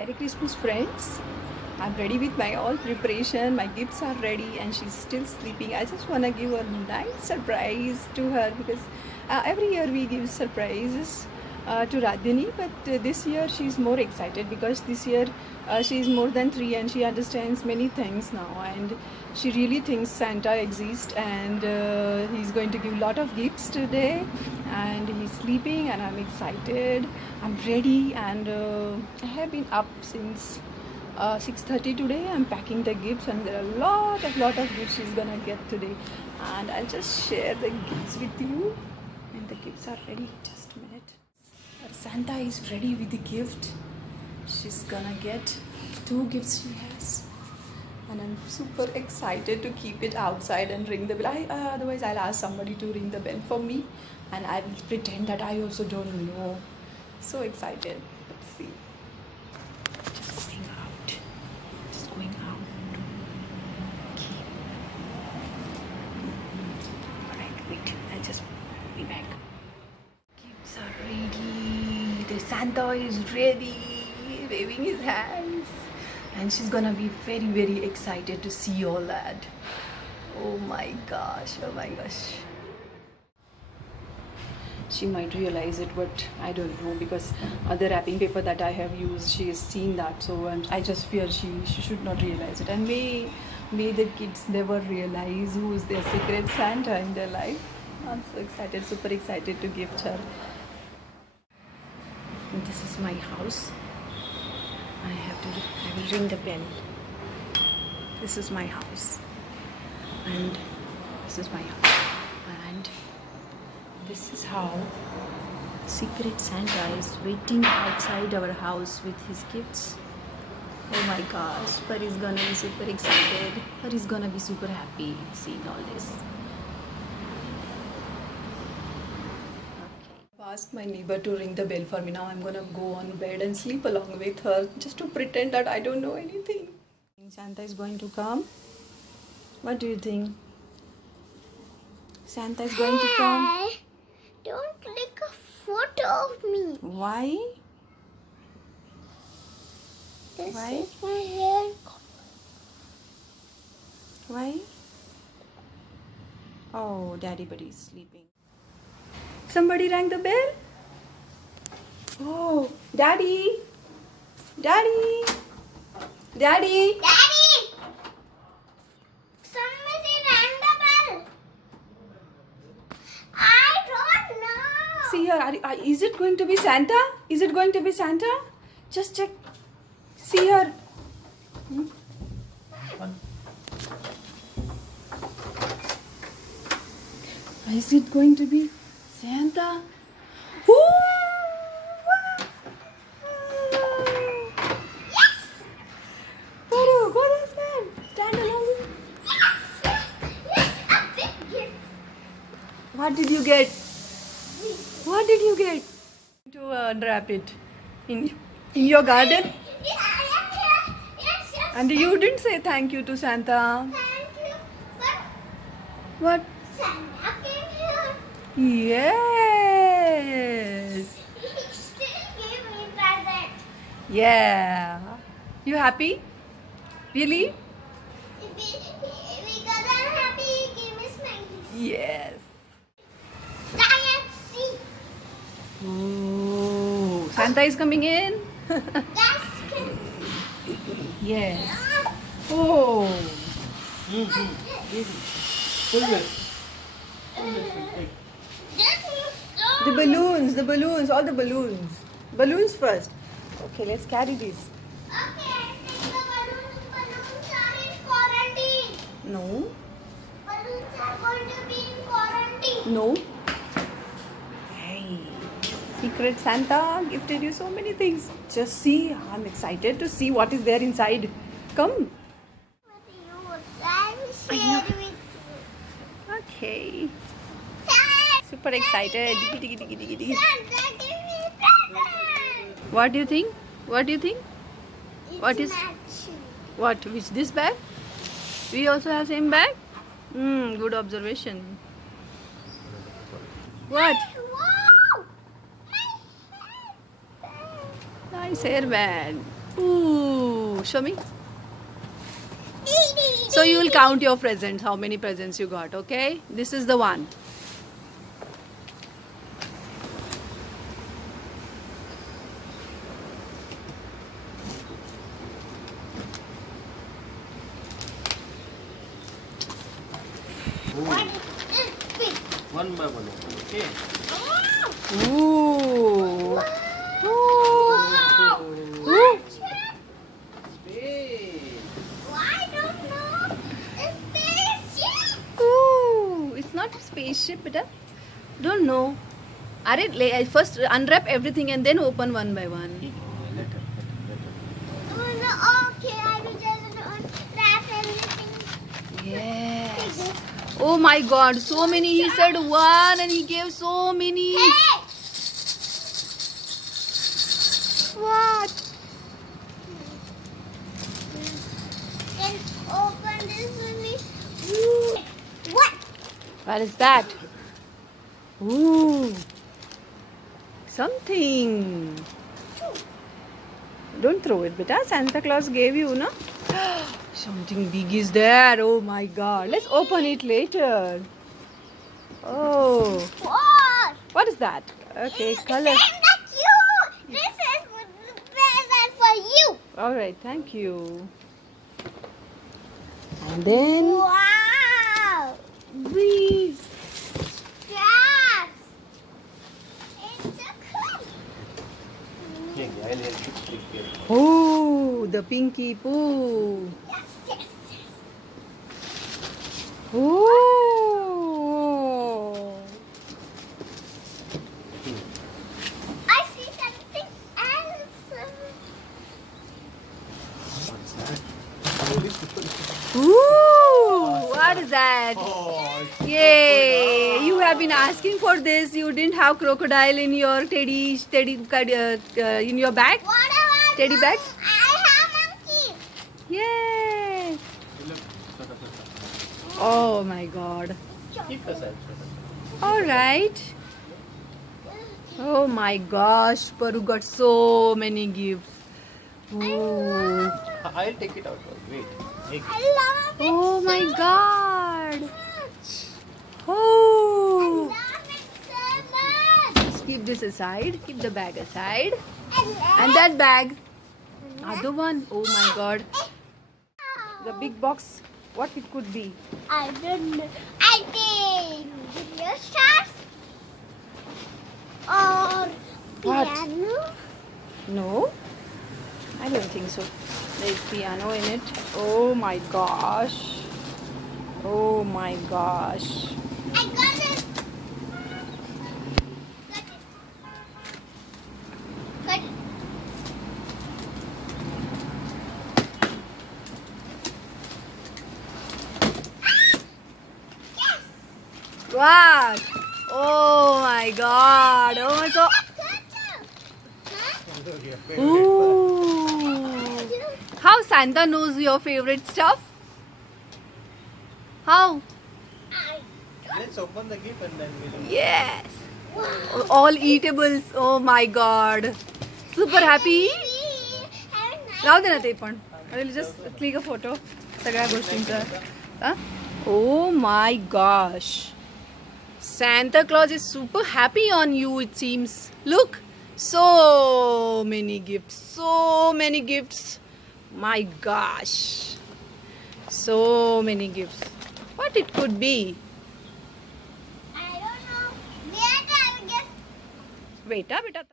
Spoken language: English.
Merry Christmas, friends. I'm ready with my all preparation. My gifts are ready, and she's still sleeping. I just wanna give a nice surprise to her because every year we give surprises to Radhini, but this year she's more excited because this year she's more than 3 and she understands many things now, and she really thinks Santa exists, and he's going to give a lot of gifts today, and he's sleeping, and I'm excited. I'm ready, and I have been up since 6:30 today. I'm packing the gifts, and there are a lot of gifts she's gonna get today, and I'll just share the gifts with you. And the gifts are ready. Just a minute. Our Santa is ready with the gift. She's gonna get 2 gifts she has, and I'm super excited to keep it outside and ring the bell. Otherwise I'll ask somebody to ring the bell for me, and I will pretend that I also don't know. So excited. Let's see. Just going out. Just going out. Okay. Alright, wait. I'll just be back. Gifts are ready. The Santa is ready, waving his hands. And she's gonna be very excited to see all that. Oh my gosh, oh my gosh. She might realize it, but I don't know, because the wrapping paper that I have used, she has seen that, so I just fear she should not realize it, and may the kids never realize who is their secret Santa in their life. I'm so excited, super excited to gift her. And this is my house. I will ring the bell. This is my house, and this is my house, and this is how Secret Santa is waiting outside our house with his gifts. Oh my gosh, Par is gonna be super excited. Par is gonna be super happy seeing all this. Okay. Asked my neighbor to ring the bell for me. Now I'm gonna go on bed and sleep along with her, just to pretend that I don't know anything. Santa is going to come. What do you think? Santa is going to come. Don't click a photo of me. Why? This Why? is my hair. Why? Oh, Daddy Buddy is sleeping. Somebody rang the bell? Oh, Daddy! Daddy! Daddy! Daddy! Somebody rang the bell. I don't know. See here, is it going to be Santa? Is it going to be Santa? Just check. See here. Is it going to be Santa? Ooh! Yes! Baru, go there, stand. Stand along. Yes, a big gift. What did you get? What did you get? To unwrap it in your garden. Yeah, I am here. Yes. And you didn't say thank you to Santa. Thank you. But What? Santa came here. Yes. He still gave me present. Yeah. You happy? Really? Because I'm happy, he gave me smileys. Yes. Giant sea. Oh, Santa is coming in. That's Yes. Oh. The balloons, all the balloons. Balloons first. Okay, let's carry these. Okay, I think the balloons are in quarantine. No. Balloons are going to be in quarantine. No. Hey. Secret Santa gifted you so many things. Just see. I'm excited to see what is there inside. Come. With you, I will share with you. Okay. Dad, Super excited. Diggy, diggy, diggy, diggy, diggy. Santa give me present. What do you think? What do you think? It's What is- matching. What? Which this bag? We also have same bag? Good observation. What? Wow! Nice hairband. Ooh, show me. So you will count your presents, how many presents you got, okay? This is the one. One is big. One by one. Okay. Ooh. Wow. Ooh. Space. I don't know. It's spaceship. Ooh. It's not a spaceship, beta. Don't know. First unwrap everything and then open one by one. Letter. Okay, I will just unwrap everything. Yes. Oh my god, so many. He said one and he gave so many. Hey! What? Can open this only. What? What is that? Ooh. Something. Don't throw it, beta. Santa Claus gave you, no? Something big is there. Oh my god. Let's open it later. Oh. What is that? Okay, color. Same that you. This is present for you. Alright, thank you. And then Wow. we. Yes. It's a cool. Yeah, I'll help you take care. Oh, the Pinky Pooh. Yes, yes. Oh. I see something else. What's that? Ooh, what is that? Oh, Yay! You have been asking for this. You didn't have crocodile in your teddy in your bag. What about Teddy you? bags? I have monkey. Yes. look. Oh my God. Keep aside. All right. Oh my gosh, Paru got so many gifts. Ooh. I'll take it out. Wait. Take. I love it. Oh my so God. much. Oh. I love it so much. Let's keep this aside. Keep the bag aside. I love And that bag. Other one. Oh my God. The big box. What it could be? I don't know. I think video stars or What? piano. No. I don't think so. There's piano in it. Oh my gosh. Oh my gosh. I got it. Got it. What? Oh my God. Oh, so. Ooh. How Santa knows your favorite stuff? How? Let's open the gift and then we'll. Yes. All eatables. Oh my God. Super happy. राहू दे ना ते पण. I will just click a photo. सगळ्या गोष्टींचा. Huh? Oh my gosh. Santa Claus is super happy on you, it seems. Look, so many gifts, so many gifts. My gosh, so many gifts. What it could be? I don't know. Wait, I guess. Wait, beta.